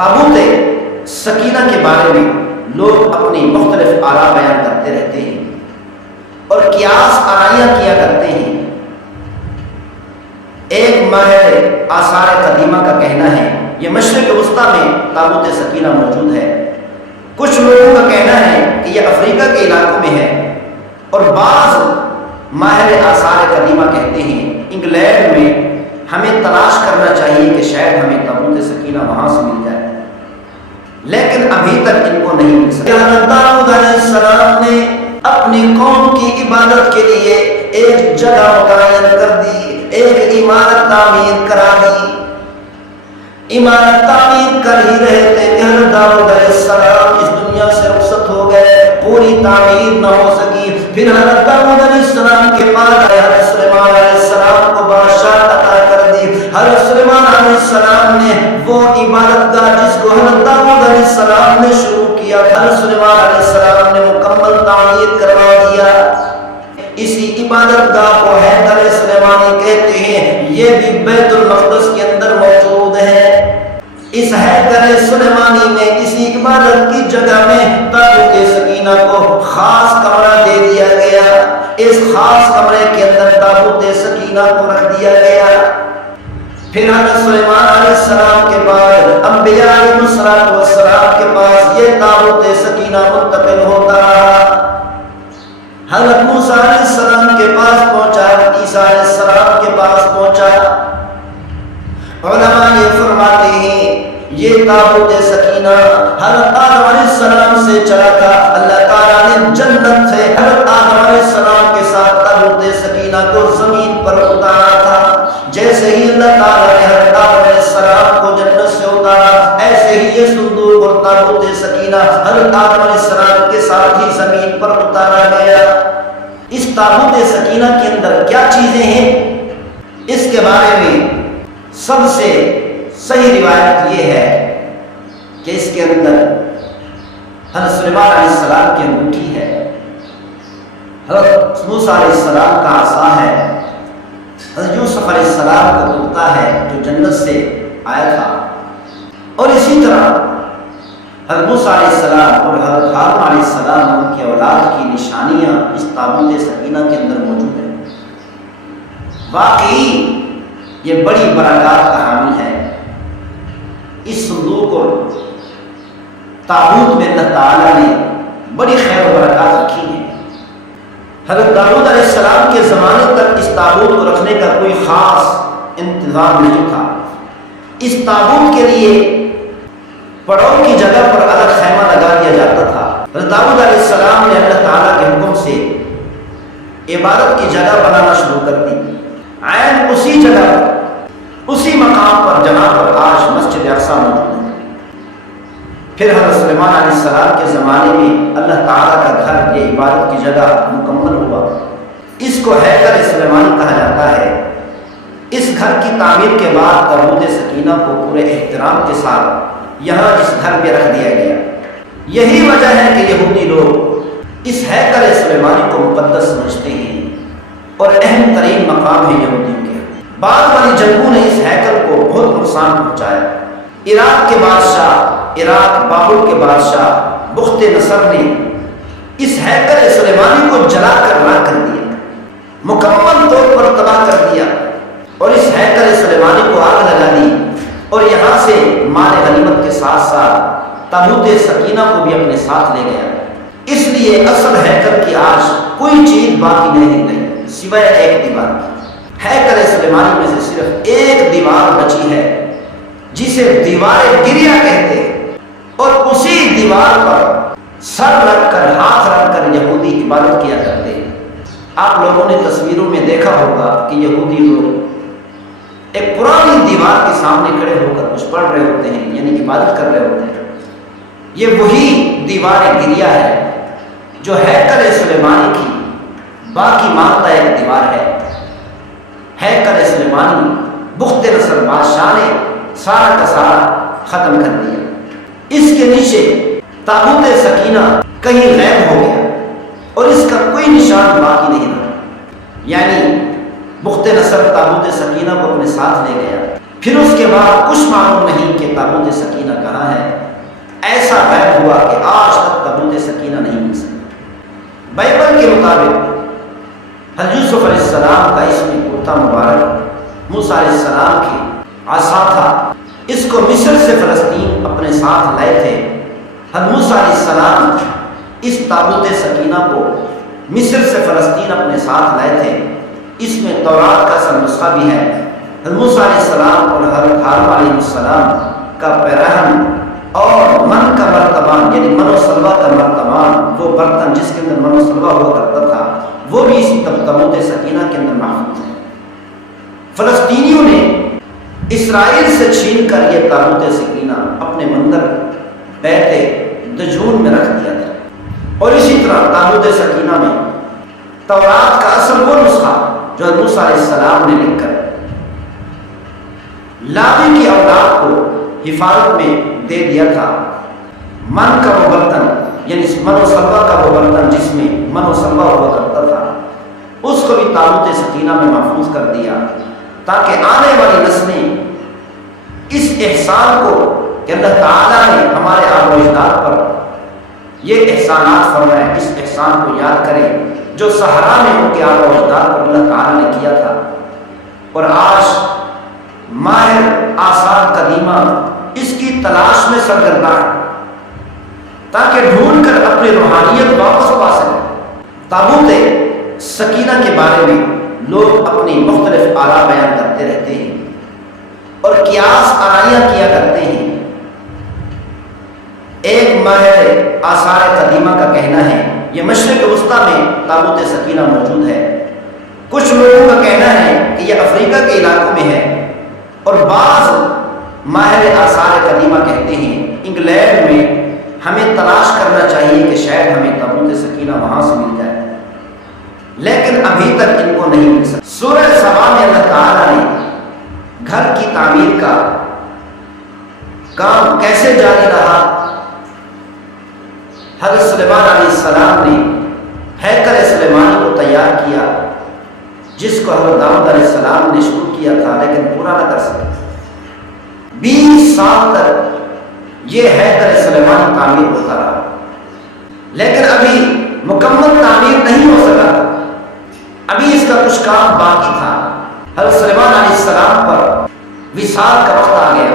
تابوت سکینہ کے بارے میں لوگ اپنی مختلف آراء بیان کرتے رہتے ہیں اور قیاس آرائیاں کیا کرتے ہیں۔ ایک ماہر آثار قدیمہ کا کہنا ہے یہ مشرق وسطیٰ میں تابوت سکینہ موجود ہے، کچھ لوگوں کا کہنا ہے کہ یہ افریقہ کے علاقوں میں ہے، اور بعض ماہر آثار قدیمہ کہتے ہیں انگلینڈ میں ہمیں تلاش کرنا چاہیے کہ شاید ہمیں تابوت سکینہ وہاں سے مل جائے، لیکن ابھی تک ان کو نہیں مل سکا۔ حضرت داؤد علیہ السلام نے اپنی قوم کی عبادت کے لیے ایک جگہ متعین کر دی، ایک عمارت تعمیر کرا دی۔ عمارت تعمیر کر ہی رہے تھے کہ حضرت داؤد علیہ السلام اس دنیا سے رخصت ہو گئے، پوری تعمیر نہ ہو سکی۔ پھر حضرت داؤد علیہ السلام کے بعد حضرت سلیمان علیہ السلام کو بادشاہ عطا کر دی۔ حضرت سلیمان علیہ السلام نے وہ عبادت گاہ جس کو حضرت داؤد علیہ السلام نے شروع کیا، حضرت سلیمان علیہ السلام نے مکمل تعمیر کروا دیا۔ اسی عبادت گاہ کو ہیکل سلیمانی کہتے ہیں، یہ بھی بیت المقدس کے اندر موجود ہے۔ اس ہیکل سلیمانی میں اسی عبادت کی جگہ میں تابوت سکینہ کو خاص کمرہ دے دیا گیا، اس خاص کمرے کے اندر تابوت سکینہ کو رکھ دیا گیا۔ پھر حضرت سلیمان علیہ السلام کے بعد انبیاء علیہ السلام کے پاس یہ تابوت سکینہ منتقل ہوتا رہا۔ حضرت موسیٰ علیہ السلام کے پاس پہنچا، عیسیٰ علیہ السلام کے پاس پہنچا۔ علماء یہ فرماتے ہیں یہ تابوت سکینہ حضرت آدم علیہ السلام سے چلا تھا، اللہ تعالیٰ نے جنت سے حضرت آدم علیہ السلام کے ساتھ تابوت سکینہ کو زمین پر اتارا تھا۔ جیسے ہی اللہ تعالیٰ نے حضرت آدم علیہ السلام کو جنت سے اتارا، ایسے ہی یہ صندوق اور تابوت سکینہ حضرت آدم علیہ السلام کے ساتھ ہی زمین پر اتارا گیا۔ اس تابوت سکینہ کے اندر کیا چیزیں ہیں، اس کے بارے میں سب سے صحیح روایت یہ ہے کہ اس کے اندر حضرت سلیمان علیہ السلام کی انگوٹھی ہے، حضرت موسیٰ علیہ السلام کا عصا ہے، حضرت یوسف علیہ السلام کا کرتا ہے جو جنت سے آیا تھا، اور اسی طرح حضرت موسیٰ علیہ السلام اور حضرت ہارون علیہ السلام ان کی اولاد کی نشانیاں اس تابوت سکینہ کے اندر موجود ہیں۔ واقعی یہ بڑی برکات کا حامل ہے۔ اس صندوق اور تابوت میں اللہ تعالیٰ نے بڑی خیر و برکات رکھی ہیں۔ حضرت داؤد علیہ السلام کے زمانے تک اس تابوت کو رکھنے کا کوئی خاص انتظام نہیں تھا۔ اس تابوت کے لیے پڑاؤ کی جگہ پر الگ خیمہ لگا دیا جاتا تھا۔ حضرت داؤد علیہ السلام نے اللہ تعالیٰ کے حکم سے عبادت کی جگہ بنانا شروع کر دی، عین اسی جگہ پر، اسی مقام پر جہاں پر آج مسجد اقصی موجود ہے۔ پھر حضرت سلیمان علیہ السلام کے زمانے میں اللہ تعالیٰ کا گھر، یہ عبادت کی جگہ مکمل ہوا۔ اس کو ہیکل سلیمانی کہا جاتا ہے۔ اس گھر کی تعمیر کے بعد تابوت سکینہ کو پورے احترام کے ساتھ یہاں اس گھر میں رکھ دیا گیا۔ یہی وجہ ہے کہ یہودی لوگ اس ہیکل سلیمانی کو مقدس سمجھتے ہیں اور اہم ترین مقام ہے یہودیوں کے۔ بعد والی جنگوں نے اس ہیکل کو بہت نقصان پہنچایا۔ عراق کے بادشاہ، عراق بابل کے بادشاہ بخت نصر نے اس ہیکل سلیمانی کو جلا کر راکھ کر دیا، مکمل طور پر تباہ کر دیا، اور اس ہیکل سلیمانی کو آگ لگا دی، اور یہاں سے مال غنیمت کے ساتھ ساتھ تابوت سکینہ کو بھی اپنے ساتھ لے گیا۔ اس لیے اصل ہیکل کی آج کوئی چیز باقی نہیں رہی سوائے ایک دیوار کی۔ ہیکل سلیمانی میں سے صرف ایک دیوار بچی ہے جسے دیوار گریا کہتے ہیں، اور اسی دیوار پر سر رکھ کر، ہاتھ رکھ کر یہودی عبادت کیا کرتے ہیں۔ آپ لوگوں نے تصویروں میں دیکھا ہوگا کہ یہودی لوگ ایک پرانی دیوار کے سامنے کھڑے ہو کر کچھ پڑھ رہے ہوتے ہیں، یعنی عبادت کر رہے ہوتے ہیں۔ یہ وہی دیوار گریا ہے جو ہیکل سلیمانی کی باقی مانتا ایک دیوار ہے۔ ہیکل سلیمانی بخت نصر بادشاہ نے سارا کا سارا ختم کر دیا۔ اس کے نیچے تابوت سکینہ کہیں غائب ہو گیا اور اس کا کوئی نشان باقی نہیں رہا، یعنی بخت نصر تابوت سکینہ کو اپنے ساتھ لے گیا۔ پھر اس کے بعد کچھ معلوم نہیں کہ تابوت سکینہ کہاں ہے. ایسا غیب ہوا کہ آج تک تابوت سکینہ نہیں مل سکا. بائبل کے مطابق حضرت یوسف علیہ السلام کا اس میں کرتا مبارک موسیٰ علیہ السلام کی عصا تھا. اس کو مصر سے فلسطین اپنے ساتھ لائے تھے. حضرت موسیٰ علیہ السلام اس تابوت سکینہ کو مصر سے فلسطین اپنے ساتھ لائے تھے. اس میں تورات کا اصل نسخہ بھی ہے. حضرت موسیٰ علیہ السلام اور حضرت ہارون علیہ السلام کا پیراہن اور من کا مرتبان یعنی من و سلوہ کا مرتبان، وہ برتن جس کے اندر من و سلوہ ہوا کرتا تھا، وہ بھی اسی تابوت سکینہ کے اندر محفوظ ہے. فلسطینیوں نے اسرائیل سے چھین کر یہ تابوت سکینہ اپنے مندر بیت دجون میں رکھ دیا تھا. اور اسی طرح تابوت سکینہ میں تورات کا اصل وہ نسخہ جو حضرت موسیٰ علیہ السلام نے لکھ کر لاوی کی اولاد کو حفاظت میں دے دیا تھا، من کا وہ برتن یعنی من و سلوہ کا وہ برتن جس میں من و سلوہ ہوا کرتا تھا، اس کو بھی تابوت سکینہ میں محفوظ کر دیا تاکہ آنے والی نسلیں اس احسان کو کہ اللہ تعالیٰ نے ہمارے آباء و اجداد پر یہ احسانات فرمائے، اس احسان کو یاد کریں جو صحرا میں ان کے آباء و اجداد پر اللہ تعالیٰ نے کیا تھا. اور آج ماہر آثار قدیمہ اس کی تلاش میں سرگرداں ہے تاکہ ڈھونڈ کر اپنی روحانیت واپس پا سکیں. تابوت سکینہ کے بارے میں لوگ اپنی مختلف آراء بیان کرتے رہتے ہیں اور قیاس آرائیاں کیا کرتے ہیں. ایک ماہر آثار قدیمہ کا کہنا ہے یہ مشرق وسطیٰ میں تابوت سکینہ موجود ہے. کچھ لوگوں کا کہنا ہے کہ یہ افریقہ کے علاقوں میں ہے، اور بعض ماہر آثار قدیمہ کہتے ہیں انگلینڈ میں ہمیں تلاش کرنا چاہیے کہ شاید ہمیں تابوت سکینہ وہاں سے مل جائے، لیکن ابھی تک ان کو نہیں مل سکتا. سورہ سبا میں اللہ تعالیٰ نے گھر کی تعمیر کا کام کیسے جاری رہا. حضرت سلیمان علیہ السلام نے ہیکل سلیمانی کو تیار کیا جس کو حضرت داؤد علیہ السلام نے شروع کیا تھا لیکن پورا نہ کر سکے. 20 سال تک یہ ہیکل سلیمانی تعمیر ہوتا رہا لیکن ابھی مکمل تعمیر نہیں ہو سکا تھا. ابھی اس کا کچھ کام باقی تھا. حضرت سلیمان علیہ السلام پر وصال کا وقت آ گیا.